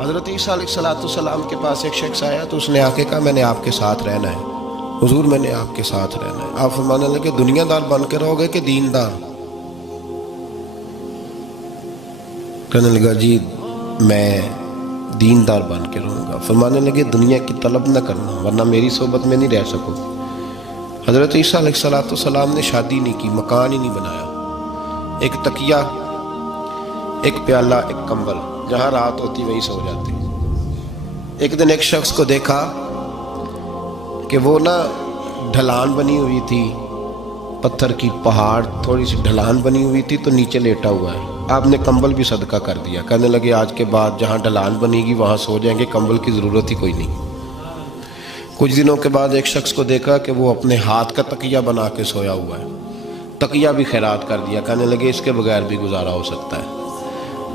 حضرت عیسیٰ علیہ السلام کے پاس ایک شخص آیا تو اس نے آ کے کہا میں نے آپ کے ساتھ رہنا ہے حضور، میں نے آپ کے ساتھ رہنا ہے۔ آپ فرمانے لگے دنیا دار بن کے رہو گے کہ دیندار؟ کہنے لگا جی میں دیندار بن کے رہوں گا۔ فرمانے لگے دنیا کی طلب نہ کرنا ورنہ میری صحبت میں نہیں رہ سکو۔ حضرت عیسیٰ علیہ السلام نے شادی نہیں کی، مکان ہی نہیں بنایا، ایک تکیہ، ایک پیالہ، ایک کمبل، جہاں رات ہوتی وہیں سو جاتے۔ ایک دن ایک شخص کو دیکھا کہ وہ نا ڈھلان بنی ہوئی تھی، پتھر کی پہاڑ تھوڑی سی ڈھلان بنی ہوئی تھی تو نیچے لیٹا ہوا ہے۔ آپ نے کمبل بھی صدقہ کر دیا، کہنے لگے آج کے بعد جہاں ڈھلان بنے گی وہاں سو جائیں گے، کمبل کی ضرورت ہی کوئی نہیں۔ کچھ دنوں کے بعد ایک شخص کو دیکھا کہ وہ اپنے ہاتھ کا تکیہ بنا کے سویا ہوا ہے، تکیہ بھی خیرات کر دیا، کہنے لگے اس کے بغیر بھی گزارا ہو سکتا ہے۔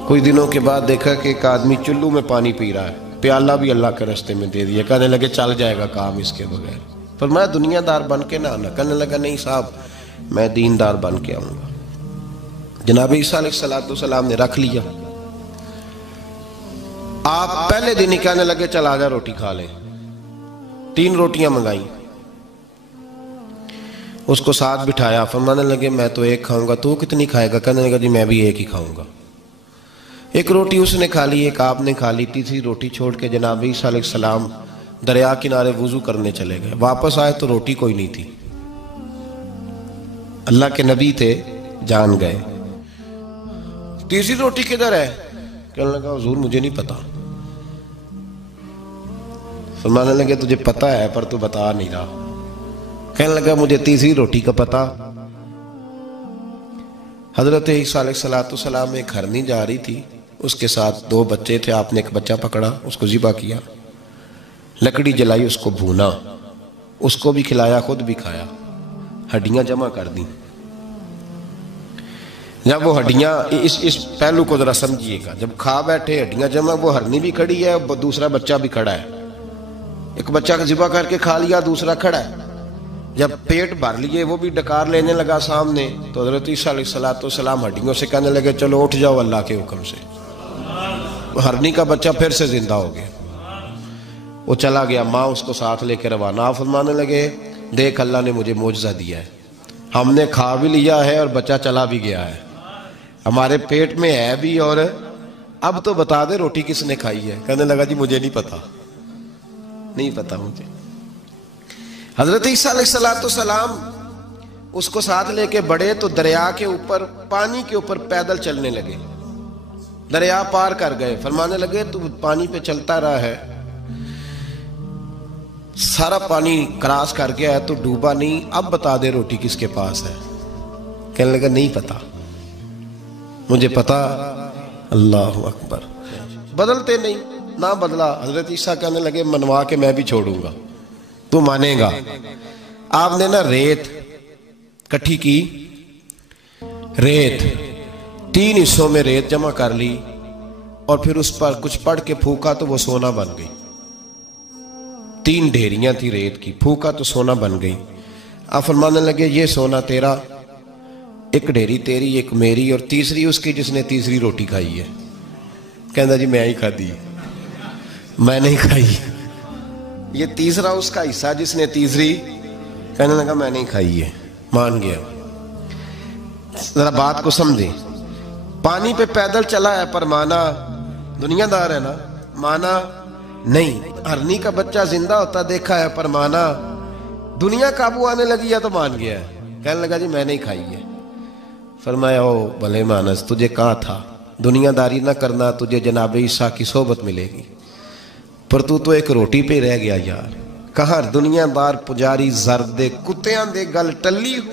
کچھ دنوں کے بعد دیکھا کہ ایک آدمی چلو میں پانی پی رہا ہے، پیالہ بھی اللہ کے راستے میں دے دیا، کہنے لگے چل جائے گا کام اس کے بغیر۔ فرمایا دنیا دار بن کے نہ آنا، کہنے لگا نہیں صاحب میں دیندار بن کے آؤں گا۔ جناب عیسیٰ علیہ السلام نے رکھ لیا۔ آپ پہلے دن ہی کہنے لگے چل آجا روٹی کھا لیں، 3 روٹیاں منگائیں، اس کو ساتھ بٹھایا، فرمانے لگے میں تو ایک کھاؤں گا، تو کتنی کھائے گا؟ کہنے لگا جی میں بھی ایک ہی کھاؤں گا۔ ایک روٹی اس نے کھا لی، ایک آپ نے کھا لی، تیسری روٹی چھوڑ کے جناب عیسیٰ علیہ السلام دریا کنارے وضو کرنے چلے گئے۔ واپس آئے تو روٹی کوئی نہیں تھی، اللہ کے نبی تھے، جان گئے۔ تیسری روٹی کدھر ہے؟ کہنے لگا حضور مجھے نہیں پتا۔ فرمانے لگے تجھے پتا ہے پر تو بتا نہیں رہا۔ کہنے لگا مجھے تیسری روٹی کا پتا۔ حضرت عیسیٰ علیہ السلام ایک ہرنی جا رہی تھی، اس کے ساتھ 2 بچے تھے، آپ نے ایک بچہ پکڑا، اس کو ذبح کیا، لکڑی جلائی، اس کو بھونا، اس کو بھی کھلایا، خود بھی کھایا، ہڈیاں جمع کر دیں۔ جب وہ ہڈیاں اس پہلو کو ذرا سمجھیے گا، جب کھا بیٹھے ہڈیاں جمع، وہ ہرنی بھی کھڑی ہے، دوسرا بچہ بھی کھڑا ہے، ایک بچہ کا ذبح کر کے کھا لیا، دوسرا کھڑا ہے۔ جب پیٹ بھر لیے وہ بھی ڈکار لینے لگا سامنے، تو حضرت عیسیٰ علیہ السلام ہڈیوں سے کہنے لگے چلو اٹھ جاؤ اللہ کے حکم سے۔ ہرنی کا بچہ پھر سے زندہ ہو گیا، وہ چلا گیا، ماں اس کو ساتھ لے کے روانہ۔ آپ فرمانے لگے دیکھ اللہ نے مجھے معجزہ دیا ہے، ہم نے کھا بھی لیا ہے اور بچہ چلا بھی گیا ہے، ہمارے پیٹ میں ہے بھی، اور اب تو بتا دے روٹی کس نے کھائی ہے؟ کہنے لگا جی مجھے نہیں پتا، نہیں پتا مجھے۔ حضرت عیسیٰ علیہ السلام اس کو ساتھ لے کے بڑھے تو دریا کے اوپر، پانی کے اوپر پیدل چلنے لگے، دریا پار کر گئے۔ فرمانے لگے تو پانی پہ چلتا رہا ہے، سارا پانی کراس کر گیا ہے تو ڈوبا نہیں، اب بتا دے روٹی کس کے پاس ہے؟ کہنے لگا نہیں پتا، مجھے پتا۔ اللہ اکبر، بدلتے نہیں، نہ بدلا۔ حضرت عیسیٰ کہنے لگے منوا کے میں بھی چھوڑوں گا، تو مانے گا۔ آپ نے نا ریت کٹھی کی، ریت 3 حصوں میں ریت جمع کر لی اور پھر اس پر کچھ پڑھ کے پھونکا تو وہ سونا بن گئی۔ 3 ڈھیریاں تھی ریت کی، پھونکا تو سونا بن گئی۔ آپ فرمانے لگے یہ سونا تیرا، ایک ڈھیری تیری، ایک میری، اور تیسری اس کی جس نے تیسری روٹی کھائی ہے۔ کہنا جی میں ہی کھا دی، میں نہیں کھائی۔ یہ تیسرا اس کا حصہ جس نے تیسری، کہنے لگا میں نہیں کھائی ہے، مان گیا۔ ذرا بات کو سمجھے، پانی پہ پیدل چلا ہے پر مانا، دنیا دار ہے نا، مانا نہیں۔ ہرنی کا بچہ زندہ ہوتا دیکھا ہے پر مانا، دنیا قابو آنے لگی ہے تو مان گیا ہے۔ کہنے لگا جی میں نہیں کھائی ہے۔ فرمایا او بھلے مانس، تجھے کہا تھا دنیا داری نہ کرنا، تجھے جناب عیسیٰ کی صحبت ملے گی، پر تو ایک روٹی پہ رہ گیا یار۔ کہاں دنیا دار پجاری زردے کتیاں دے گل ٹلی ہو،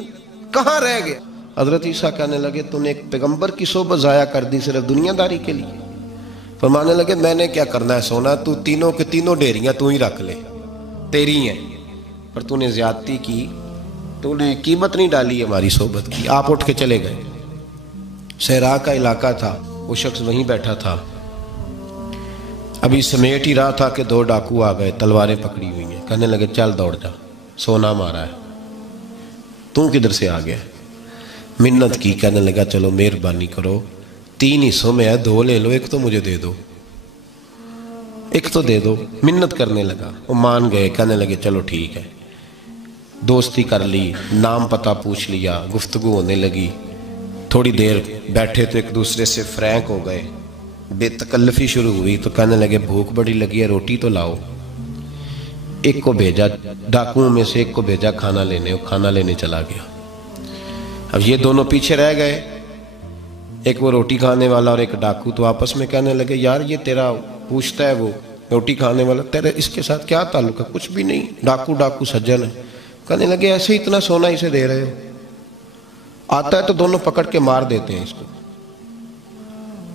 کہاں رہ گیا؟ حضرت عیسیٰ کہنے لگے تو نے ایک پیغمبر کی صحبت ضائع کر دی صرف دنیا داری کے لیے۔ فرمانے لگے میں نے کیا کرنا ہے سونا، تو تینوں کے تینوں ڈیریاں تو ہی رکھ لے، تیری ہیں، پر تو نے زیادتی کی، تو نے قیمت نہیں ڈالی ہماری صحبت کی۔ آپ اٹھ کے چلے گئے۔ صحرا کا علاقہ تھا، وہ شخص وہیں بیٹھا تھا، ابھی سمیٹ ہی رہا تھا کہ 2 ڈاکو آ گئے، تلواریں پکڑی ہوئی ہیں۔ کہنے لگے چل دوڑ جا، سونا مارا ہے، تو کدھر سے آ گیا؟ منت کی، کہنے لگا چلو مہربانی کرو، 3 حصوں میں ہے، 2 لے لو، ایک تو مجھے دے دو۔ ایک تو دے دو. منت کرنے لگا. وہ مان گئے, کہنے لگے چلو ٹھیک ہے. دوستی کر لی, نام پتہ پوچھ لیا, گفتگو ہونے لگی. تھوڑی دیر بیٹھے تو ایک دوسرے سے فرینک ہو گئے, بے تکلفی شروع ہوئی. تو کہنے لگے بھوک بڑی لگی ہے, روٹی تو لاؤ. ایک کو بھیجا, ڈاکوؤں میں سے ایک کو بھیجا کھانا لینے, وہ کھانا لینے چلا گیا. اب یہ دونوں پیچھے رہ گئے, ایک وہ روٹی کھانے والا اور ایک ڈاکو. تو آپس میں کہنے لگے یار یہ تیرا پوچھتا ہے وہ روٹی کھانے والا, تیرے اس کے ساتھ کیا تعلق ہے؟ کچھ بھی نہیں, ڈاکو سجن ہے. کہنے لگے ایسے اتنا سونا اسے دے رہے ہو, آتا ہے تو دونوں پکڑ کے مار دیتے ہیں اس کو,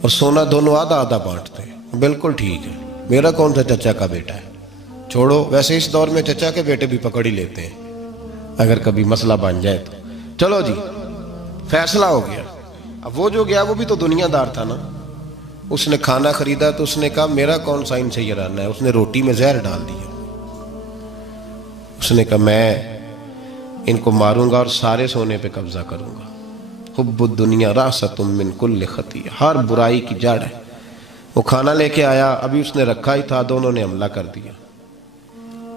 اور سونا دونوں آدھا آدھا بانٹتے ہیں. بالکل ٹھیک ہے, میرا کون سا چچا کا بیٹا ہے, چھوڑو. ویسے اس دور میں چچا کے بیٹے بھی پکڑ ہی لیتے ہیں اگر کبھی مسئلہ بن جائے تو. چلو جی فیصلہ ہو گیا. اب وہ جو گیا وہ بھی تو دنیا دار تھا نا, اس نے کھانا خریدا تو اس نے کہا میرا کون سا ان سے یہ رہنا ہے. اس نے روٹی میں زہر ڈال دیا. اس نے کہا میں ان کو ماروں گا اور سارے سونے پہ قبضہ کروں گا. حب الدنیا راست من کل خطیہ, ہر برائی کی جڑ ہے. وہ کھانا لے کے آیا, ابھی اس نے رکھا ہی تھا, دونوں نے حملہ کر دیا,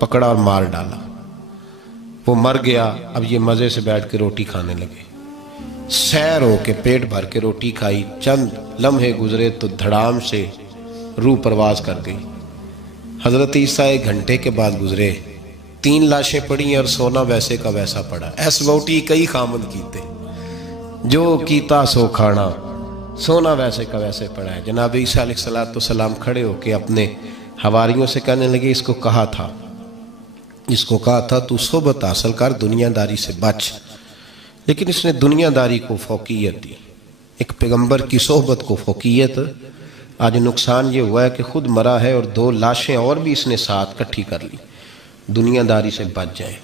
پکڑا اور مار ڈالا. وہ مر گیا. اب یہ مزے سے بیٹھ کے روٹی کھانے لگے, سیر ہو کے پیٹ بھر کے روٹی کھائی. چند لمحے گزرے تو دھڑام سے روح پرواز کر گئی. حضرت عیسیٰ 1 گھنٹے کے بعد گزرے, 3 لاشیں پڑی ہیں اور سونا ویسے کا ویسا پڑا. ایس ووٹی کئی خامد کیتے, جو کیتا سو کھانا, سونا ویسے کا ویسے پڑا ہے. جناب عیسیٰ علیہ السلام کھڑے ہو کے اپنے حواریوں سے کہنے لگے اس کو کہا تھا تو صحبت حاصل کر, دنیا داری سے بچ. لیکن اس نے دنیا داری کو فوقیت دی, ایک پیغمبر کی صحبت کو فوقیت. آج نقصان یہ ہوا ہے کہ خود مرا ہے اور 2 لاشیں اور بھی اس نے ساتھ کٹھی کر لی. دنیا داری سے بچ جائیں.